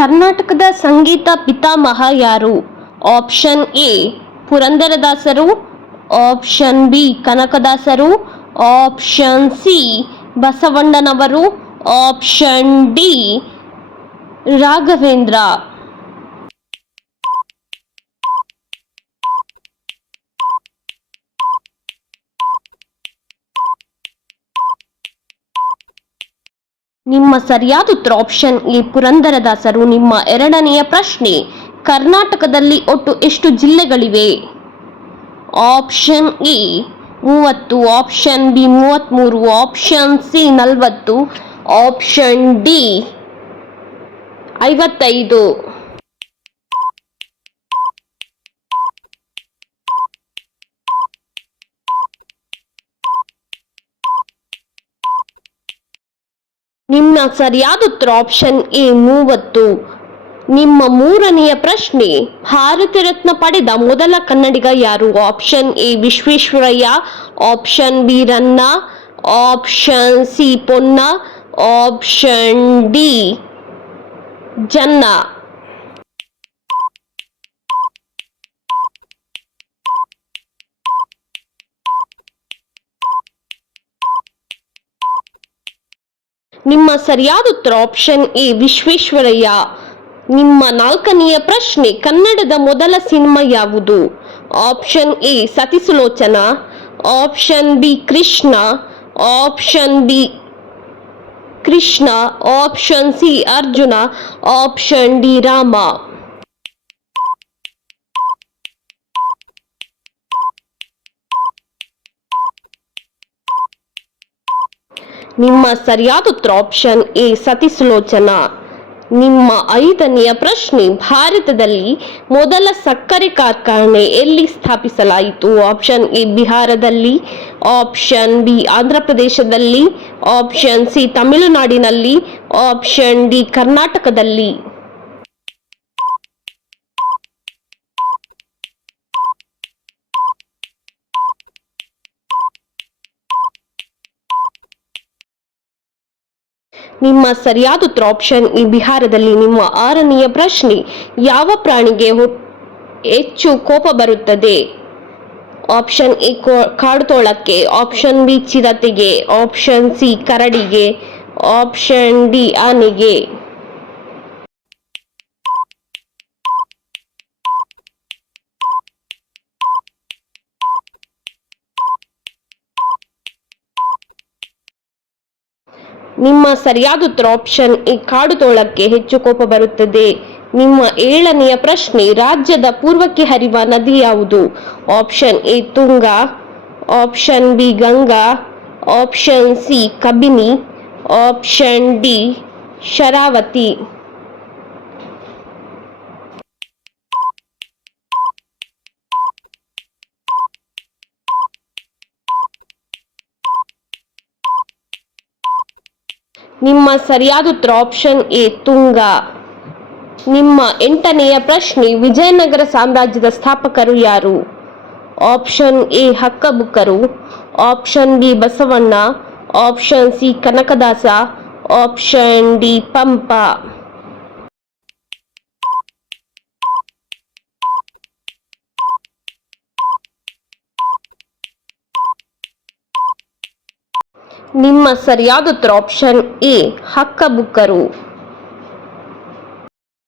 ಕರ್ನಾಟಕದ ಸಂಗೀತ ಪಿತಾಮಹ ಯಾರು? ಆಪ್ಷನ್ ಎ, ಪುರಂದರದಾಸರು. ಆಪ್ಷನ್ ಬಿ, ಕನಕದಾಸರು. ಆಪ್ಷನ್ ಸಿ, ಬಸವಣ್ಣನವರು. Option D, Raghavendra. ನಿಮ್ಮ ಸರಿಯಾದ ಉತ್ತರ ಆಪ್ಷನ್ ಎ ಪುರಂದರದಾಸರು ನಿಮ್ಮ ಎರಡನೆಯ ಪ್ರಶ್ನೆ, ಕರ್ನಾಟಕದಲ್ಲಿ ಒಟ್ಟು ಎಷ್ಟು ಜಿಲ್ಲೆಗಳಿವೆ? ಆಪ್ಷನ್ ಎ ಮೂವತ್ತು. ಆಪ್ಷನ್ ಬಿ ಮೂವತ್ತ್ಮೂರು ಆಪ್ಷನ್ ಸಿ ನಲವತ್ತು. ಆಪ್ಷನ್ ಡಿ ಐವತ್ತೈದು. ನಿಮ್ಮ ಸರಿಯಾದ ಉತ್ತರ ಆಪ್ಷನ್ ಎ ಮೂವತ್ತು. ನಿಮ್ಮ ಮೂರನೆಯ ಪ್ರಶ್ನೆ ಭಾರತ ರತ್ನ ಪಡೆದ ಮೊದಲ ಕನ್ನಡಿಗ ಯಾರು? Option A Visvesvaraya option B Ranna option C Ponna option D Janna. ನಿಮ್ಮ ಸರಿಯಾದ ಉತ್ತರ ಆಪ್ಷನ್ ಎ ವಿಶ್ವೇಶ್ವರಯ್ಯ. ನಿಮ್ಮ ನಾಲ್ಕನೆಯ ಪ್ರಶ್ನೆ ಕನ್ನಡದ ಮೊದಲ ಸಿನಿಮಾ ಯಾವುದು? Option A Sati Sulochana option B Krishna option B Krishna option C Arjuna option D Rama. ನಿಮ್ಮ ಸರಿಯಾದ ಉತ್ತರ ಆಪ್ಷನ್ ಎ ಸತಿಸುಲೋಚನ ನಿಮ್ಮ ಐದನೆಯ ಪ್ರಶ್ನೆ, ಭಾರತದಲ್ಲಿ ಮೊದಲ ಸಕ್ಕರೆ ಕಾರ್ಖಾನೆ ಎಲ್ಲಿ ಸ್ಥಾಪಿಸಲಾಯಿತು? ಆಪ್ಷನ್ ಎ, ಬಿಹಾರದಲ್ಲಿ ಆಪ್ಷನ್ ಬಿ ಆಂಧ್ರ ಪ್ರದೇಶದಲ್ಲಿ ಆಪ್ಷನ್ ಸಿ, ತಮಿಳುನಾಡಿನಲ್ಲಿ ಆಪ್ಷನ್ ಡಿ, ಕರ್ನಾಟಕದಲ್ಲಿ. ನಿಮ್ಮ ಸರಿಯಾದ ಉತ್ತರ ಆಪ್ಷನ್ ಈ ಬಿಹಾರದಲ್ಲಿ ನಿಮ್ಮ ಆರನೆಯ ಪ್ರಶ್ನೆ, ಯಾವ ಪ್ರಾಣಿಗೆ ಹೆಚ್ಚು ಕೋಪ ಬರುತ್ತದೆ? ಆಪ್ಷನ್ ಎ ಕಾಡುತೋಳಕ್ಕೆ ಆಪ್ಷನ್ ಬಿ ಚಿರತೆಗೆ ಆಪ್ಷನ್ ಸಿ ಕರಡಿಗೆ ಆಪ್ಷನ್ ಡಿ ಆನೆಗೆ. ನಿಮ್ಮ ಸರಿಯಾದ ಉತ್ತರ ಆಪ್ಷನ್ ಕಾಡು ತೋಳಕ್ಕೆ ಹೆಚ್ಚು ಕೋಪ ಬರುತ್ತದೆ. ನಿಮ್ಮ ಏಳನೆಯ ಪ್ರಶ್ನೆ ರಾಜ್ಯದ ಪೂರ್ವಕ್ಕೆ ಹರಿವ ನದಿ ಯಾವುದು? Option A Tunga option B Ganga option C Kabini option D Sharavathi. ನಿಮ್ಮ ಸರಿಯಾದ ಉತ್ತರ ಆಪ್ಷನ್ ಎ, ತುಂಗ. ನಿಮ್ಮ ಎಂಟನೆಯ ಪ್ರಶ್ನೆ, ವಿಜಯನಗರ ಸಾಮ್ರಾಜ್ಯದ ಸ್ಥಾಪಕರು ಯಾರು? Option A, ಹಕ್ಕಬುಕ್ಕರು. Option B, Basavanna. Option C, Kanakadasa. Option D, Pampa. ನಿಮ್ಮ ಸರಿಯಾದ ಉತ್ತರ ಆಪ್ಷನ್ ಎ ಹಕ್ಕಬುಕ್ಕರು